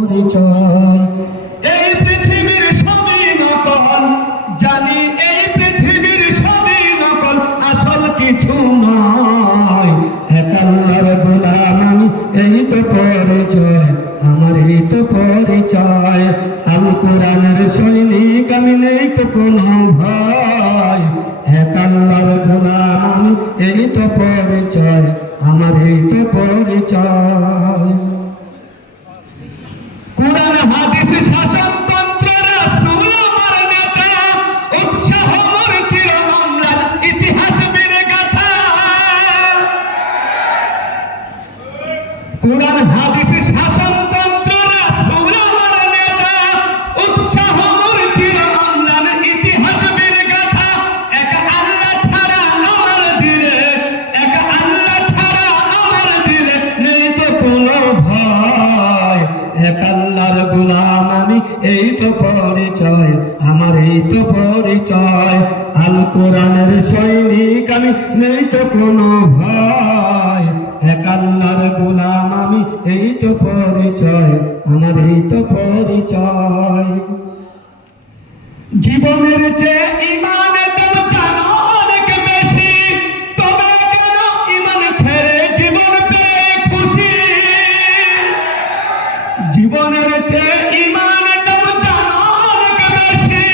পরিচয়। এই পৃথিবীর সবই নকল, জানি এই পৃথিবীর সবই নকল, আসল কিছু নয়। এক আল্লাহর গোলাম আমি, এই তো পরিচয় আমার, এই তো পরিচয়। আল কোরআনের সৈনিক আমি, নেই তো কোনো ভয়। এক আল্লাহর গোলাম আমি, এই তো পরিচয় আমার, এই তো পরিচয়। কোরআন হাদিস শাসনতন্ত্র রাসূল আমার নেতা, উৎসাহ মোর চির অম্লান ইতিহাস বীর গাথা। কোরআন হাদিস শাসনতন্ত্র রাসূল আমার নেতা, উৎসাহ মোর চির অম্লান ইতিহাস বীর গাথা। এক আল্লাহ ছাড়া আমার দিলে, এক আল্লাহ ছাড়া আমার দিলে নেই তো কোনো ভয়। এক আল্লাহর গোলাম আমি, এই তো পরিচয় আমার, এই তো পরিচয়। আল কোরআনের সৈনিক আমি, নেই তো কোনো ভয়। এক আল্লাহর গোলাম আমি, এই তো পরিচয় আমার, এই তো পরিচয়। জীবনের চেয়ে ইমানের দাম জানো অনেক বেশি, তবে কেন ইমান ছেড়ে জীবন পেয়ে খুশি? জীবনের চেয়ে ইমানের দাম জানো অনেক বেশি,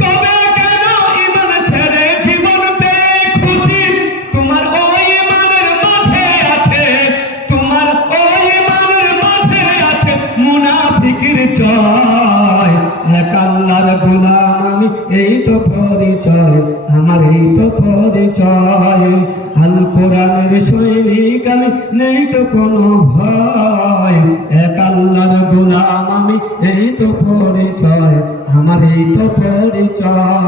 তবে কেন ইমান ছেড়ে জীবন পেয়ে খুশি? তোমার ওই ইমানের মাঝে আছে, তোমার ওই ইমানের মাঝে আছে মুনাফিকের জয়। এক আল্লাহর গোলাম আমি, এই তো পরিচয় আমার, এই তো পরিচয়। আল কোরআনের সৈনিক আমি, নেই তো কোনো ভয়। এক আল্লাহর গোলাম আমি, এই তো পরিচয় আমার, এই তো পরিচয়।